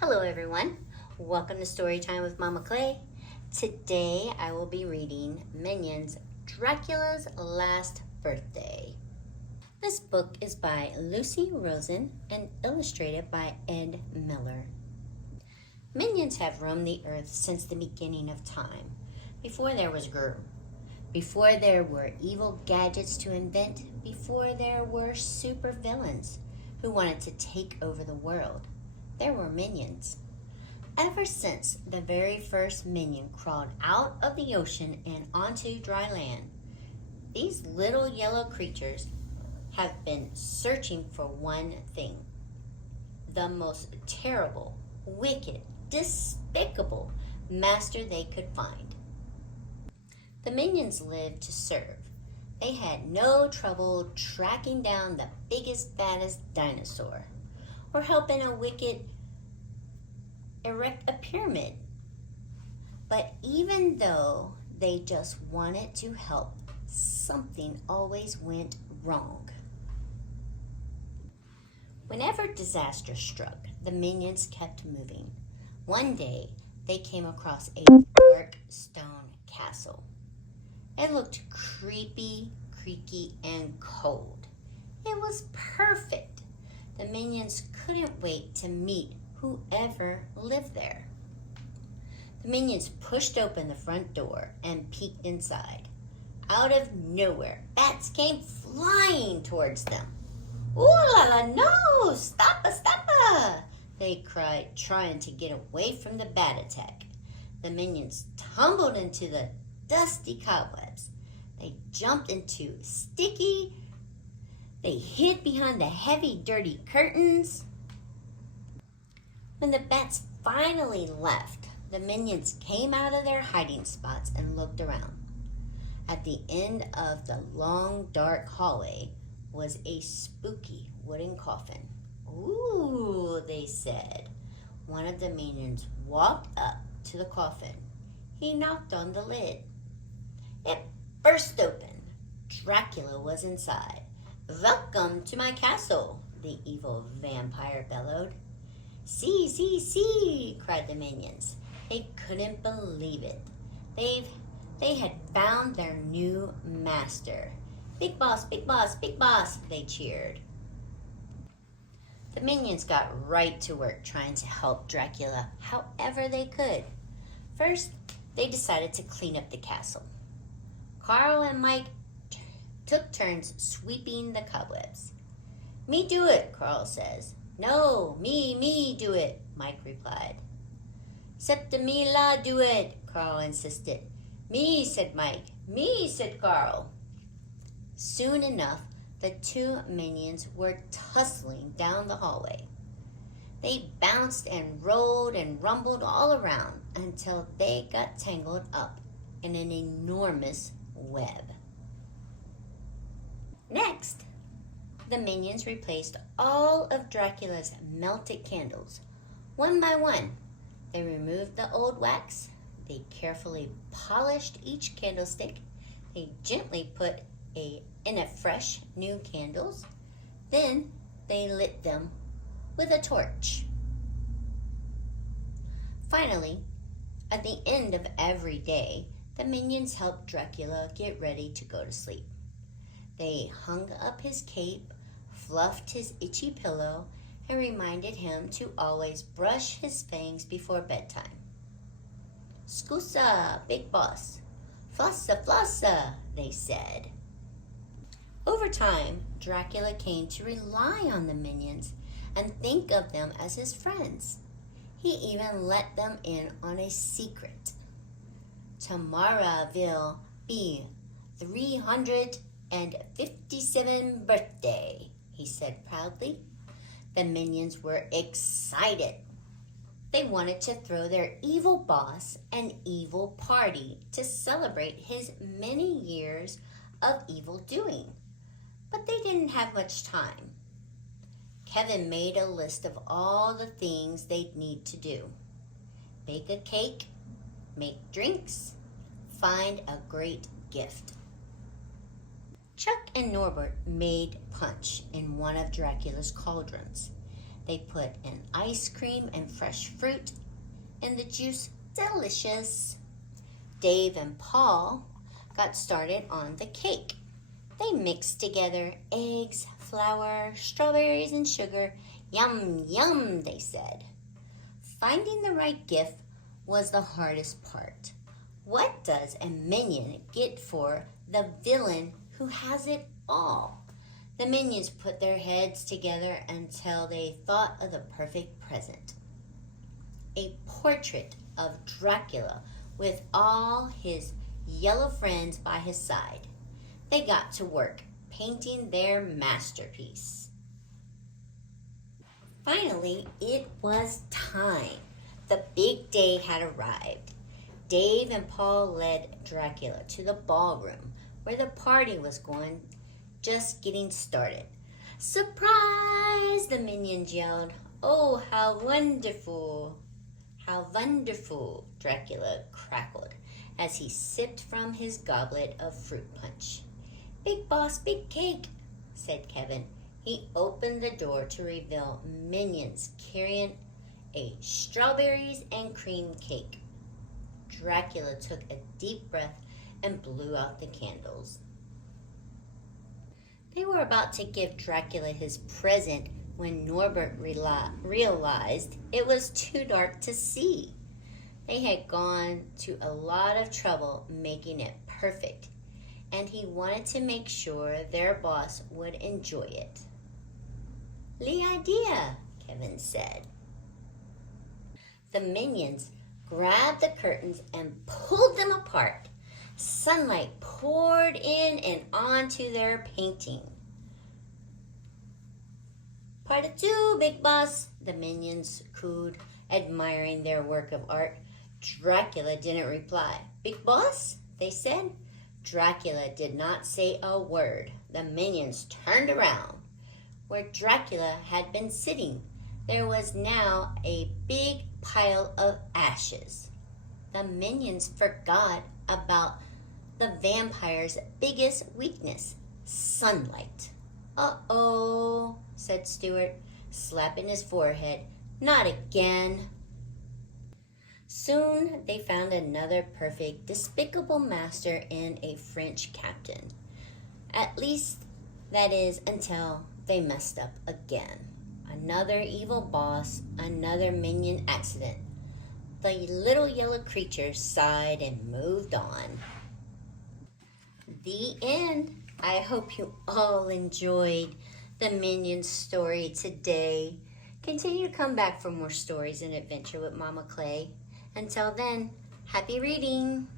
Hello everyone, welcome to Storytime with Mama Clay. Today I will be reading Minions Dracula's Last Birthday. This book is by Lucy Rosen and illustrated by Ed Miller. Minions have roamed the earth since the beginning of time, before there was Gru, before there were evil gadgets to invent, before there were supervillains who wanted to take over the world. There were minions. Ever since the very first minion crawled out of the ocean and onto dry land, these little yellow creatures have been searching for one thing: the most terrible, wicked, despicable master they could find. The minions lived to serve. They had no trouble tracking down the biggest, baddest dinosaur, or helping a wicked erect a pyramid. But even though they just wanted to help, something always went wrong. Whenever disaster struck, the minions kept moving. One day, they came across a dark stone castle. It looked creepy, creaky, and cold. It was perfect. The minions couldn't wait to meet whoever lived there. The minions pushed open the front door and peeked inside. Out of nowhere, bats came flying towards them. "Ooh la la, no! Stoppa, stoppa!" they cried, trying to get away from the bat attack. The minions tumbled into the dusty cobwebs. They jumped into sticky. They hid behind the heavy, dirty curtains. When the bats finally left, the minions came out of their hiding spots and looked around. At the end of the long, dark hallway was a spooky wooden coffin. "Ooh," they said. One of the minions walked up to the coffin. He knocked on the lid. It burst open. Dracula was inside. "Welcome to my castle," the evil vampire bellowed. "See, see, see," cried the minions. They couldn't believe it. They had found their new master. "Big boss, big boss, big boss," they cheered. The minions got right to work trying to help Dracula however they could. First, they decided to clean up the castle. Carl and Mike took turns sweeping the cobwebs. "Me do it," Carl says. "No, me do it," Mike replied. "Septimila do it," Carl insisted. "Me," said Mike. "Me," said Carl. Soon enough, the two minions were tussling down the hallway. They bounced and rolled and rumbled all around until they got tangled up in an enormous web. Next, the minions replaced all of Dracula's melted candles. One by one, they removed the old wax. They carefully polished each candlestick. They gently put in a fresh new candles. Then they lit them with a torch. Finally, at the end of every day, the minions helped Dracula get ready to go to sleep. They hung up his cape, fluffed his itchy pillow, and reminded him to always brush his fangs before bedtime. "Scusa, big boss. Flossa, flossa," they said. Over time, Dracula came to rely on the minions and think of them as his friends. He even let them in on a secret. "Tomorrow will be 357 birthday," he said proudly. The minions were excited. They wanted to throw their evil boss an evil party to celebrate his many years of evil doing. But they didn't have much time. Kevin made a list of all the things they'd need to do: bake a cake, make drinks, find a great gift. Chuck and Norbert made punch in one of Dracula's cauldrons. They put in ice cream and fresh fruit, and the juice delicious. Dave and Paul got started on the cake. They mixed together eggs, flour, strawberries, and sugar. Yum, yum, they said. Finding the right gift was the hardest part. What does a minion get for the villain who has it all? The minions put their heads together until they thought of the perfect present. A portrait of Dracula with all his yellow friends by his side. They got to work painting their masterpiece. Finally, it was time. The big day had arrived. Dave and Paul led Dracula to the ballroom where the party was just getting started. Surprise! The minions yelled. Oh, how wonderful! How wonderful! Dracula crackled as he sipped from his goblet of fruit punch. Big boss, big cake, said Kevin. He opened the door to reveal minions carrying a strawberries and cream cake. Dracula took a deep breath and blew out the candles. They were about to give Dracula his present when Norbert realized it was too dark to see. They had gone to a lot of trouble making it perfect, and he wanted to make sure their boss would enjoy it. "The idea," Kevin said. The minions grabbed the curtains and pulled them apart. Sunlight poured in and onto their painting. "Part 2, big boss," the minions cooed, admiring their work of art. Dracula didn't reply. "Big boss?" they said. Dracula did not say a word. The minions turned around. Where Dracula had been sitting, there was now a big pile of ashes. The minions forgot about the vampire's biggest weakness, sunlight. "Uh-oh," said Stuart, slapping his forehead. "Not again." Soon they found another perfect, despicable master in a French captain. At least, that is, until they messed up again. Another evil boss, another minion accident. The little yellow creature sighed and moved on. The end. I hope you all enjoyed the Minion story today. Continue to come back for more stories and adventure with Mama Clay. Until then, happy reading!